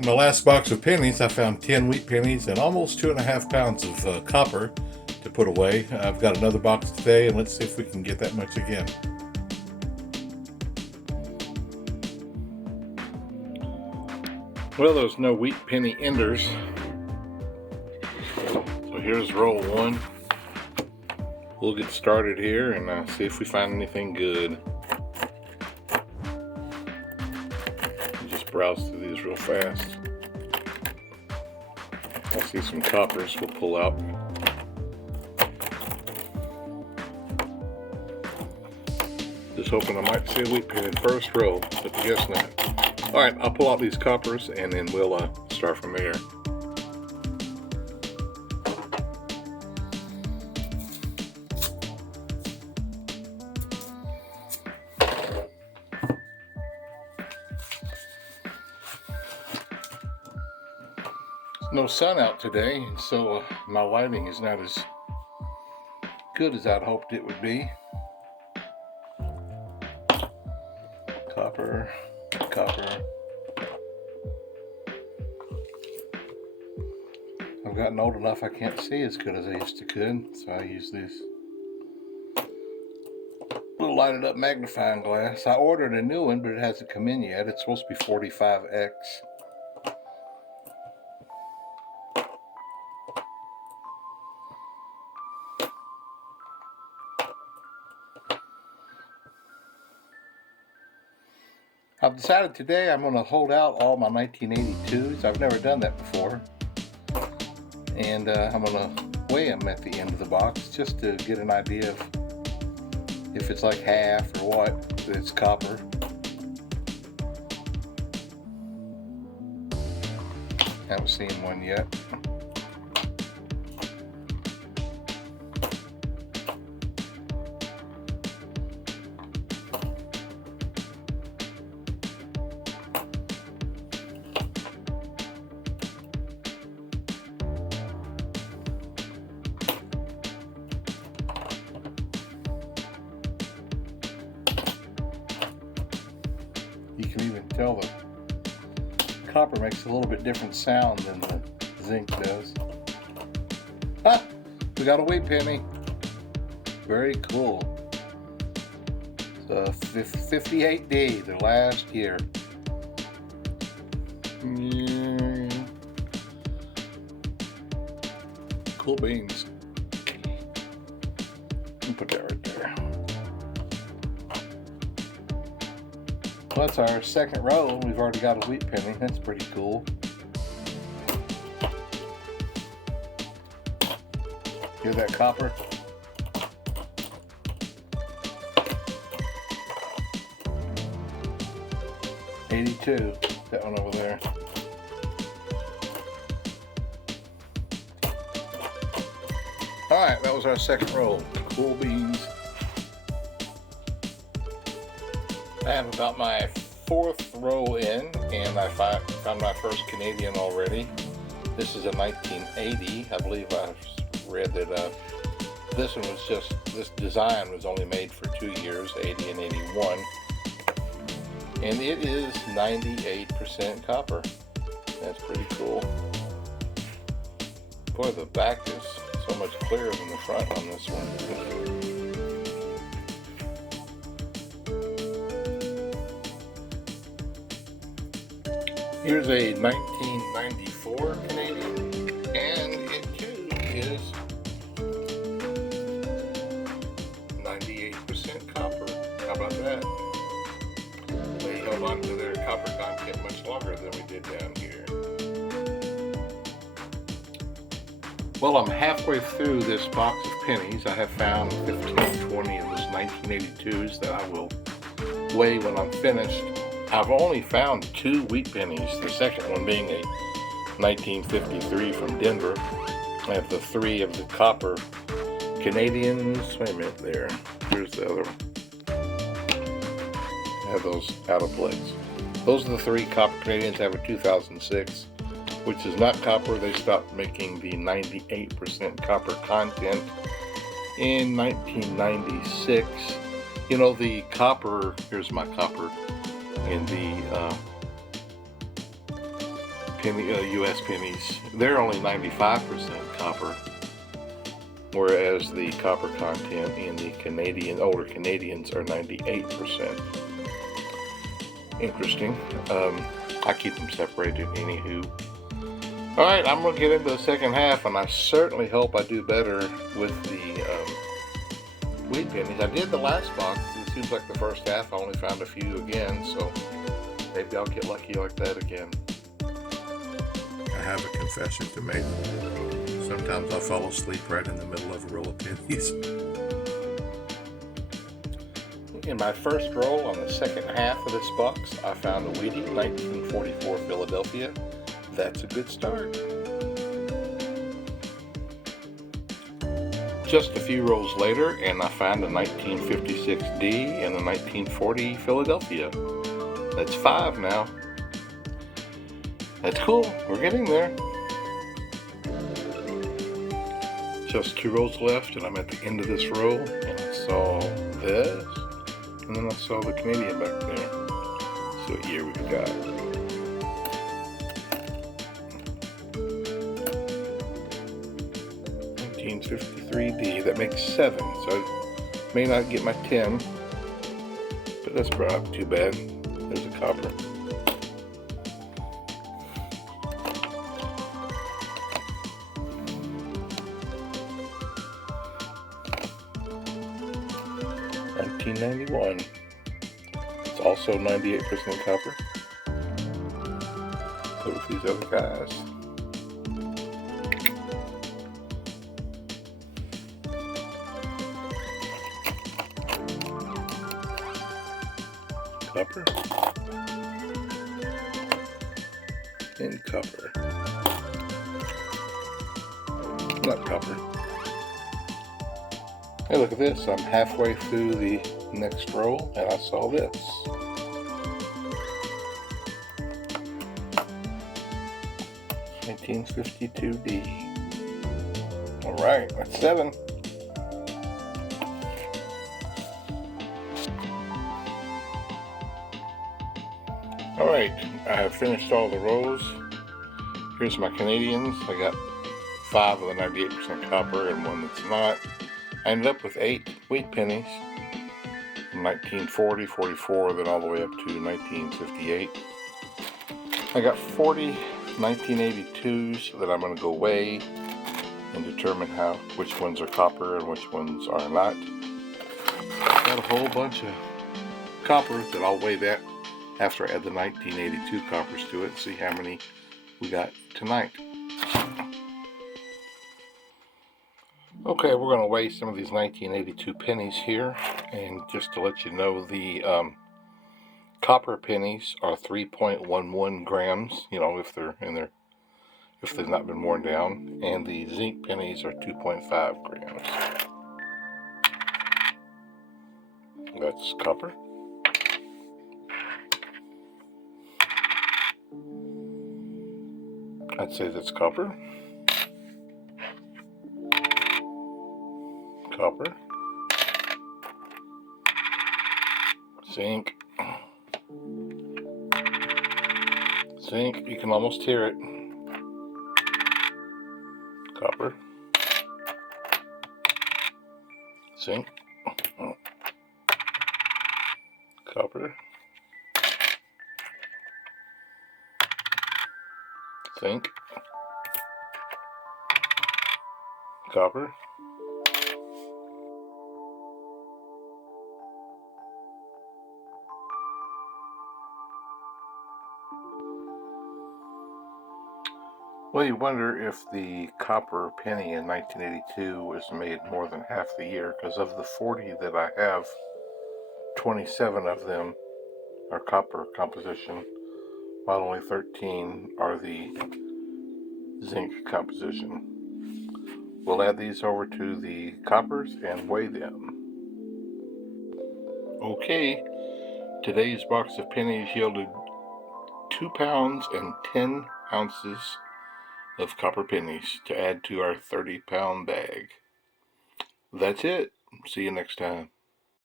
In the last box of pennies, I found 10 wheat pennies and almost 2.5 pounds of copper to put away. I've got another box today, and let's see if we can get that much again. Well, there's no wheat penny enders. So here's roll one. We'll get started here and see if we find anything good. Just browse through these real fast. I see some coppers we'll pull out. Just hoping I might see a wheat penny in the first row, but I guess not. Alright, I'll pull out these coppers and then we'll start from there. No sun out today, so my lighting is not as good as I'd hoped it would be. Copper, copper. I've gotten old enough I can't see as good as I used to could, so I use this little lighted up magnifying glass. I ordered a new one, but it hasn't come in yet. It's supposed to be 45x. I've decided today I'm going to hold out all my 1982s. I've never done that before. And I'm going to weigh them at the end of the box just to get an idea of if it's like half or what, that it's copper. Haven't seen one yet. You can even tell the copper makes a little bit different sound than the zinc does. Ah! We got a wheat penny. Very cool. So 58D, the last year. Cool beans. I'll put that right there. Well, that's our second row. We've already got a wheat penny. That's pretty cool. Hear that copper? $82. That one over there. Alright, that was our second roll. Cool beans. I have about my fourth row in, and I found my first Canadian already. This is a 1980. I believe I read that this one was just, this design was only made for 2 years, 80 and 81. And it is 98% copper. That's pretty cool. Boy, the back is so much clearer than the front on this one. Here's a 1994 Canadian, and it too is 98% copper. How about that? They held on to their copper content much longer than we did down here. Well, I'm halfway through this box of pennies. I have found 15, 20 of those 1982s that I will weigh when I'm finished. I've only found 2 wheat pennies, the second one being a 1953 from Denver. I have the 3 of the copper Canadians. Wait a minute there. Here's the other one. I have those out of place. Those are the 3 copper Canadians. I have a 2006, which is not copper. They stopped making the 98% copper content in 1996. You know, the copper, here's my copper in the U.S. pennies, they're only 95% copper, whereas the copper content in the older Canadians are 98%. Interesting. I keep them separated anywho. Alright, I'm going to get into the second half, and I certainly hope I do better with the wheat pennies. I did the last box. It seems like the first half I only found a few again, so maybe I'll get lucky like that again. I have a confession to make. Sometimes I fall asleep right in the middle of a roll of pennies. In my first roll on the second half of this box, I found a Wheatie 1944 Philadelphia. That's a good start. Just a few rolls later, and I found a 1956 D and a 1940 Philadelphia. That's 5 now. That's cool. We're getting there. Just 2 rolls left, and I'm at the end of this roll, and I saw this, and then I saw the Canadian back there. So here we've got 1953D. That makes 7, so I may not get my 10, but that's probably not too bad. There's a copper. $19.91. It's also 98% copper. So with these other guys. Copper. And copper. Not copper. Hey, look at this. I'm halfway through the next roll, and I saw this. $1952D. Alright, that's 7. Alright, I have finished all the rolls. Here's my Canadians. I got 5 of the 98% copper and 1 that's not. I ended up with 8 wheat pennies from 1940, 44, then all the way up to 1958. I got 40 1982s that I'm going to go weigh and determine which ones are copper and which ones are not. Got a whole bunch of copper that I'll weigh that after I add the 1982 coppers to it and see how many we got tonight. Okay, we're going to weigh some of these 1982 pennies here, and just to let you know, the copper pennies are 3.11 grams, if they've not been worn down, and the zinc pennies are 2.5 grams. That's copper. I'd say that's copper. Copper. Zinc. Zinc, you can almost hear it. Copper. Zinc. Copper. Zinc. Copper. Well, you wonder if the copper penny in 1982 was made more than half the year, because of the 40 that I have, 27 of them are copper composition, while only 13 are the zinc composition. We'll add these over to the coppers and weigh them. Okay, today's box of pennies yielded 2 pounds and 10 ounces of copper pennies to add to our 30-pound bag. That's it. See you next time.